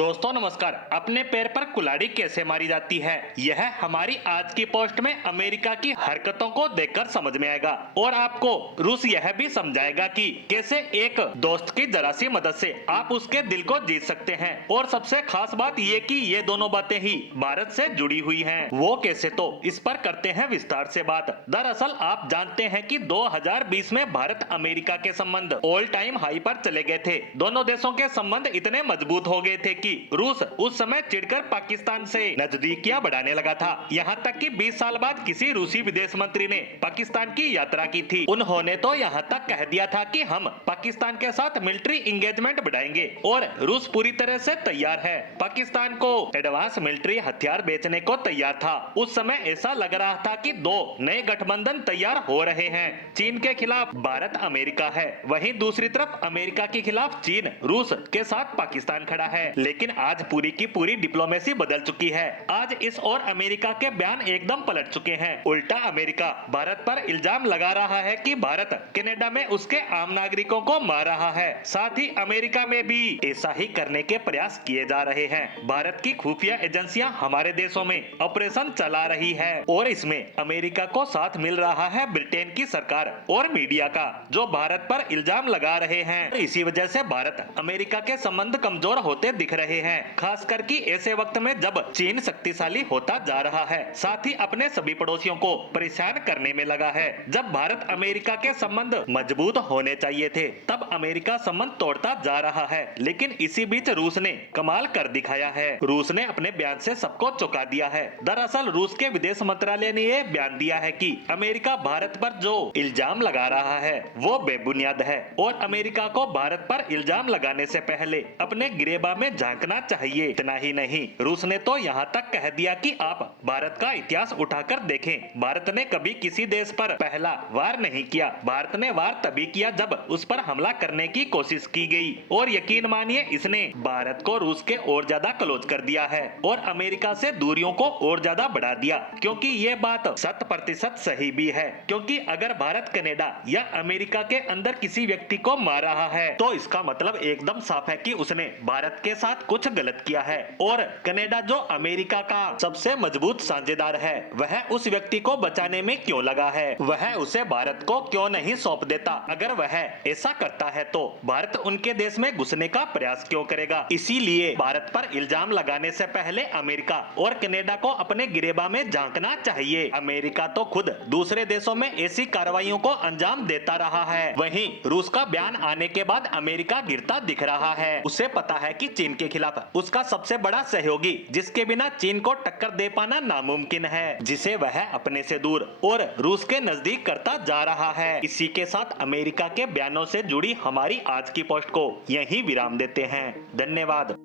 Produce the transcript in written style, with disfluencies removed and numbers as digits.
दोस्तों नमस्कार। अपने पैर पर कुल्हाड़ी कैसे मारी जाती है, यह हमारी आज की पोस्ट में अमेरिका की हरकतों को देखकर समझ में आएगा और आपको रूस यह भी समझाएगा कि कैसे एक दोस्त की जरा सी मदद से आप उसके दिल को जीत सकते हैं। और सबसे खास बात ये कि ये दोनों बातें ही भारत से जुड़ी हुई हैं। वो कैसे, तो इस पर करते हैं विस्तार से बात। दरअसल आप जानते हैं कि 2020 में भारत अमेरिका के संबंध ऑल टाइम हाई पर चले गए थे। दोनों देशों के संबंध इतने मजबूत हो गए थे कि रूस उस समय चिढ़कर पाकिस्तान से नजदीकियां बढ़ाने लगा था। यहाँ तक कि 20 साल बाद किसी रूसी विदेश मंत्री ने पाकिस्तान की यात्रा की थी। उन्होंने तो यहाँ तक कह दिया था कि हम पाकिस्तान के साथ मिलिट्री इंगेजमेंट बढ़ाएंगे और रूस पूरी तरह से तैयार है। पाकिस्तान को एडवांस मिलिट्री हथियार बेचने को तैयार था। उस समय ऐसा लग रहा था कि दो नए गठबंधन तैयार हो रहे हैं। चीन के खिलाफ भारत अमेरिका है, वहीं दूसरी तरफ अमेरिका के खिलाफ चीन रूस के साथ पाकिस्तान खड़ा है। लेकिन आज पूरी की पूरी डिप्लोमेसी बदल चुकी है। आज इस और अमेरिका के बयान एकदम पलट चुके हैं। उल्टा अमेरिका भारत पर इल्जाम लगा रहा है कि भारत कनाडा में उसके आम नागरिकों को मार रहा है। साथ ही अमेरिका में भी ऐसा ही करने के प्रयास किए जा रहे हैं। भारत की खुफिया एजेंसियां हमारे देशों में ऑपरेशन चला रही है और इसमें अमेरिका को साथ मिल रहा है ब्रिटेन की सरकार और मीडिया का, जो भारत पर इल्जाम लगा रहे हैं। इसी वजह से भारत अमेरिका के संबंध कमजोर होते दिख रहे हैं, खासकर कि ऐसे वक्त में जब चीन शक्तिशाली होता जा रहा है, साथ ही अपने सभी पड़ोसियों को परेशान करने में लगा है। जब भारत अमेरिका के संबंध मजबूत होने चाहिए थे, तब अमेरिका संबंध तोड़ता जा रहा है। लेकिन इसी बीच रूस ने कमाल कर दिखाया है। रूस ने अपने बयान से सबको चौंका दिया है। दरअसल रूस के विदेश मंत्रालय ने यह बयान दिया है कि अमेरिका भारत पर जो इल्जाम लगा रहा है वो बेबुनियाद है और अमेरिका को भारत पर इल्जाम लगाने से पहले अपने गिरेबा में झांकना चाहिए। इतना ही नहीं, रूस ने तो यहाँ तक कह दिया कि आप भारत का इतिहास उठाकर देखें, भारत ने कभी किसी देश पर पहला वार नहीं किया। भारत ने वार तभी किया जब उस पर हमला करने की कोशिश की गई और यकीन मानिए इसने भारत को रूस के और ज्यादा क्लोज कर दिया है और अमेरिका से दूरियों को और ज्यादा बढ़ा दिया। क्योंकि ये बात 100% सही भी है, क्योंकि अगर भारत कनाडा या अमेरिका के अंदर किसी व्यक्ति को मार रहा है तो इसका मतलब एकदम साफ है कि उसने भारत के साथ कुछ गलत किया है। और कनाडा जो अमेरिका का सबसे मजबूत साझेदार है, वह उस व्यक्ति को बचाने में क्यों लगा है? वह उसे भारत को क्यों नहीं सौंप देता? अगर वह ऐसा करता है तो भारत उनके देश में घुसने का प्रयास क्यों करेगा? इसीलिए भारत पर इल्जाम लगाने से पहले अमेरिका और कनाडा को अपने गिरेबा में झांकना चाहिए। अमेरिका तो खुद दूसरे देशों में ऐसी कार्रवाइयों को अंजाम देता रहा है, वहीं रूस का बयान आने के बाद अमेरिका गिरता दिख रहा है। उसे पता है कि चीन के खिलाफ उसका सबसे बड़ा सहयोगी, जिसके बिना चीन को टक्कर दे पाना नामुमकिन है, जिसे वह अपने से दूर और रूस के नजदीक करता जा रहा है। इसी के साथ अमेरिका के बयानों से जुड़ी हमारी आज की पोस्ट को यहीं विराम देते हैं। धन्यवाद।